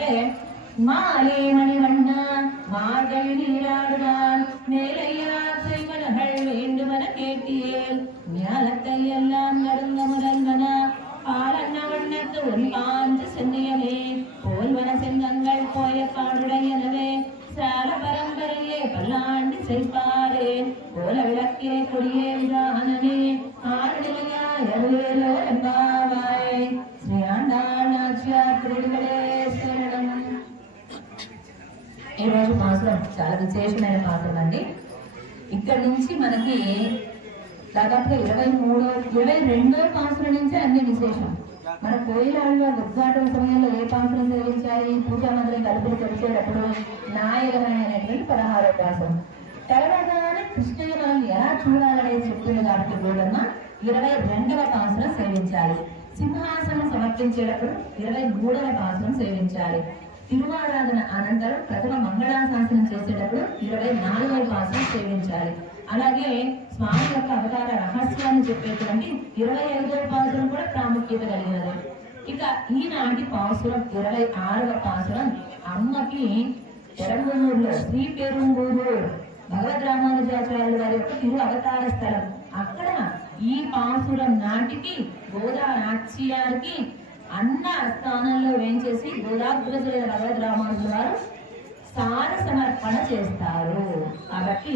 అంటే மாலே மணிவண்ணா மார்கழி நீராடுவான் மேலையா செய்வனகள் வேண்டுமன கேட்டியேல் ஞானத்தை எல்லாம் நடுங்க முதல்வன பாலன்ன வண்ணத்து ஒரு பாஞ்சு சென்னியமே போல்வன செங்கங்கள் போய பாடுடையனவே சால பரம்பரையே பல்லாண்டு செய்ப்பாரே போல விளக்கே கொடியே விதானமே ஆருடையா எருவேலோ என்பாவாய் ஸ்ரீ ஆண்டாள் திருவிகளே శరణం. ఈరోజు పాసురం చాలా విశేషమైన పాసురం అండి. ఇక్కడి నుంచి మనకి దాదాపుగా 22వ పాసురం నుంచి అన్ని విశేషం. మన కోయిలాళ్ళ ఉద్ఘాటన సమయంలో ఏ పాసురం సేవించాలి, పూజా మందిరం తలుపులు తెరిచేటప్పుడు నాయకమైనటువంటి 16వ పాసురం. తర్వాతనే కృష్ణయ్య మనం ఎలా చూడాలనేది చెప్తుంది కాబట్టి గోడమ్మ 22వ పాసురం సేవించాలి. సింహాసనం సమర్పించేటప్పుడు 23వ పాసురం సేవించాలి. తిరువారాధన అనంతరం ప్రథమ మంగళాశాసనం చేసేటప్పుడు 24వ పాసురం సేవించాలి. అలాగే స్వామి యొక్క అవతార రహస్యాన్ని చెప్పేటువంటి 25వ పాసురం కూడా ప్రాముఖ్యత కలిగినది. ఇక ఈనాటి పాసురం 26వ పాసురం అమ్మకి పెరంబూరులో శ్రీ పెరుంబూరు భగవద్ రామానుజాచార్యుల వారి యొక్క తిరు అవతార స్థలం. అక్కడ ఈ పాసురం నాటికి గోదా నాట్యానికి అన్న స్థానంలో వేయించేసి గోదాగ్రజులైన భగవద్ రామానుజుల వారు సార సమర్పణ చేస్తారు. కాబట్టి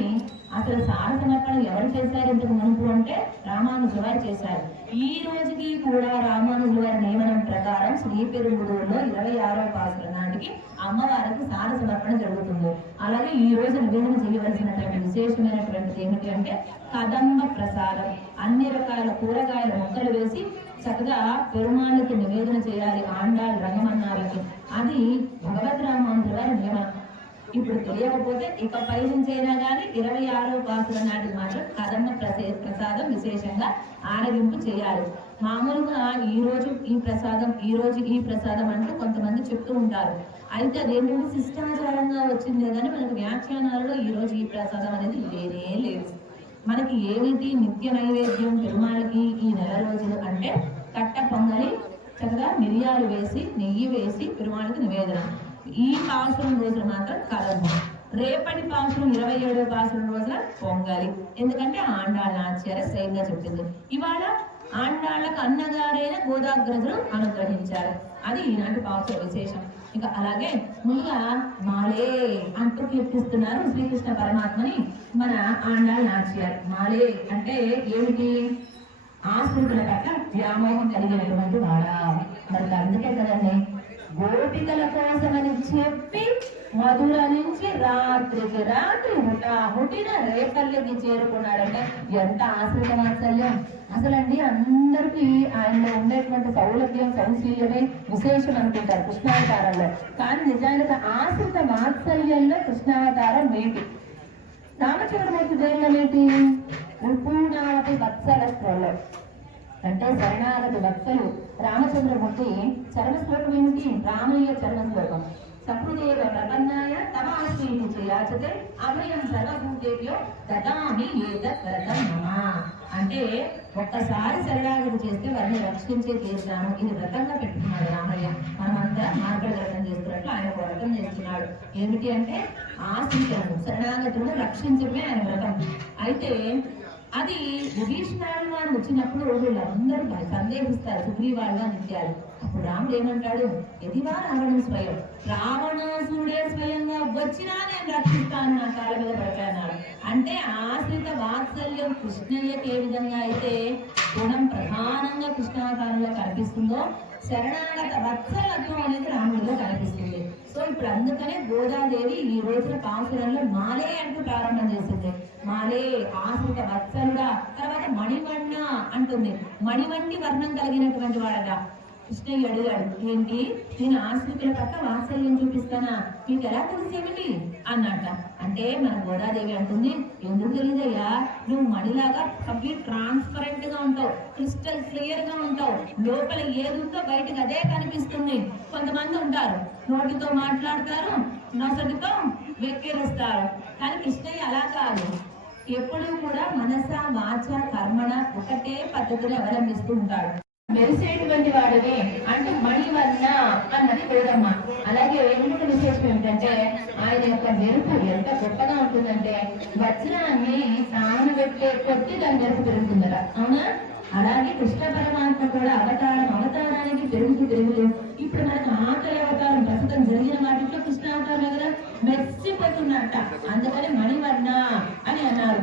అసలు సార సమర్పణ ఎవరు చేశారు ఇంతకు మునుపు అంటే రామానుజుల వారు చేశారు. ఈ రోజుకి కూడా రామానుజుల వారి నియమనం ప్రకారం శ్రీ పెరుంబుడూరులో 26వ పాసురం నాటికి అమ్మవారికి సార సమర్పణ జరుగుతుంది. అలాగే ఈ రోజు నివేదన చేయవలసినటువంటి విశేషమైనటువంటిది ఏమిటి అంటే కదంబ ప్రసాదం. అన్ని రకాల కూరగాయల ముక్కలు వేసి చక్కగా పెరుమాళ్ళకి నివేదన చేయాలి, ఆండాళ్ రంగమన్నాళ్ళకి. అది భగవద్ రామానుజుల వారి నియమనం. ఇప్పుడు తెలియకపోతే ఇకపై నుంచైనా కానీ 26వ పాసురం నాటికి మాత్రం కదమ్మ ప్రసాదం విశేషంగా ఆరగింపు చేయాలి. మామూలుగా ఈ రోజు ఈ ప్రసాదం, ఈ రోజు ఈ ప్రసాదం అంటూ కొంతమంది చెప్తూ ఉంటారు. అయితే అదేంటంటే శిష్టాచారంగా వచ్చిందే కానీ మనకు వ్యాఖ్యానాలలో ఈ రోజు ఈ ప్రసాదం అనేది లేనే లేదు. మనకి ఏమిటి నిత్య నైవేద్యం పెరుమాళ్ళకి ఈ నెల రోజులు అంటే కట్ట పొంగలి, చక్కగా మిరియాలు వేసి నెయ్యి వేసి పెరుమాళ్ళకి నివేదన. ఈ పాసురం రోజున మాత్రం కలము. రేపటి పాసురం 27వ పాసురం రోజున పొంగలి. ఎందుకంటే ఆండాళ్ళ ఆచార్య స్వయంగా చెప్పింది. ఇవాళ ఆండాళ్ళకు అన్నగారైన గోదాగ్రజులు అనుగ్రహించారు. అది ఈనాటి పాసుర విశేషం. ఇక అలాగే ముందుగా మాలే అంటూ కీర్తిస్తున్నారు శ్రీకృష్ణ పరమాత్మని మన ఆండాళ్ నాచ్యారు. మాలే అంటే ఏమిటి? ఆశ్రితుల పట్ల వ్యామోహం కలిగినటువంటి వాడా. మరి అందుకే కదండి గోపికల కోసమని చెప్పి మధుర నుంచి రాత్రికి రాత్రి హుటాహుటిన రేపల్లికి చేరుకున్నాడంటే ఎంత ఆశ్రిత వాత్సల్యం. అసలండి అందరికీ ఆయనలో ఉండేటువంటి సౌలభ్యం సౌశీల్యమే విశేషం అనుకుంటారు కృష్ణావతారంలో. కానీ నిజానికి ఆశ్రిత వాత్సల్యంలో కృష్ణావతారం మేటి. రామచంద్రమూర్తి దేనిలోనేటి పూర్ణావతి వత్సలత్వంలో అంటే శరణాగతి భక్తులు. రామచంద్రమూర్తి చరణ శ్లోకం ఏమిటి? రామయ్య చరణ శ్లోకం. సకృదేవ ప్రపన్నాయ తమాశ్రీతి చేయాచతే అభయం సర్వభూతేభ్యో దదామి ఏతద్వ్రతం మమ. అంటే ఒక్కసారి శరణాగతి చేస్తే వారిని రక్షించే తీరుతాను. ఇది వ్రతంగా పెట్టుకున్నాడు రామయ్య. మనమంతా మార్గడి వ్రతం చేస్తున్నట్లు ఆయన వ్రతం చేస్తున్నాడు. ఏమిటి అంటే ఆశ్రితులను శరణాగతులను రక్షించడమే ఆయన వ్రతం. అయితే అది విభీషణుడు వారు వచ్చినప్పుడు వీళ్ళందరూ సందేహిస్తారు సుగ్రీవాళ్ళ నిత్యాలు. అప్పుడు రాముడు ఏమంటాడు? ఎదివా రావణం స్వయం, రావణాసుడే స్వయంగా వచ్చినా నేను రక్షిస్తాను, నా కాళ్ళ మీద పడిపోయినాడు. అంటే ఆశ్రిత వాత్సల్యం కృష్ణయ్యకి ఏ విధంగా అయితే గుణం ప్రధానంగా కృష్ణావతారంలో కనిపిస్తుందో శరణాగత వత్సలత్వం అనేది రాముడిలో కనిపిస్తుంది. సో ఇప్పుడు అందుకనే గోదాదేవి ఈ రోజున పాసురంలో మాలే అంటూ ప్రారంభం చేసింది. మాలే ఆశ్రిత వత్సలుడా. తర్వాత మణివన్న అంటుంది. మణివంటి వర్ణం కలిగినటువంటి వాడగా కృష్ణయ్య అడిగాడు, ఏంటి నేను ఆశ్రితుల పట్ల వాత్సల్యం చూపిస్తానా, మీకు ఎలా తెలిసేమిటి అన్నట. అంటే మన గోదాదేవి అంటుంది, ఎందుకు తెలియదయ్యా, నువ్వు మణిలాగా కంప్లీట్ ట్రాన్స్పరెంట్ గా ఉంటావు, క్రిస్టల్ క్లియర్ గా ఉంటావు, లోపల ఏదుందో బయటకు అదే కనిపిస్తుంది. కొంతమంది ఉంటారు నోటితో మాట్లాడతారు, నొసటితో వెక్కిరిస్తారు. కానీ కృష్ణయ్య అలా కాదు. ఎప్పుడూ కూడా మనస వాచ కర్మణ ఒకటే పద్ధతిని అవలంబిస్తూ ఉంటాడు. మెరిసేటువంటి వాడివి అంటే మణివర్ణ అన్నది వేదమ్మ. అలాగే ఇంకొక విశేషం ఏమిటంటే ఆయన యొక్క మెరుపు ఎంత గొప్పగా ఉంటుందంటే వజ్రాన్ని సానబెట్టే కొద్ది దాని మెరుపు పెరుగుతుందట. అవునా? అలాగే కృష్ణ పరమాత్మ కూడా అవతారానికి పెరుగుతూ ఇప్పుడు మనకు ఆఖరి అవతారం ప్రస్తుతం జరిగిన వాటిలో కృష్ణ అవతారం కదా మెచ్చిపోతున్నట్ట. అందుకని మణివర్ణ అని అన్నారు.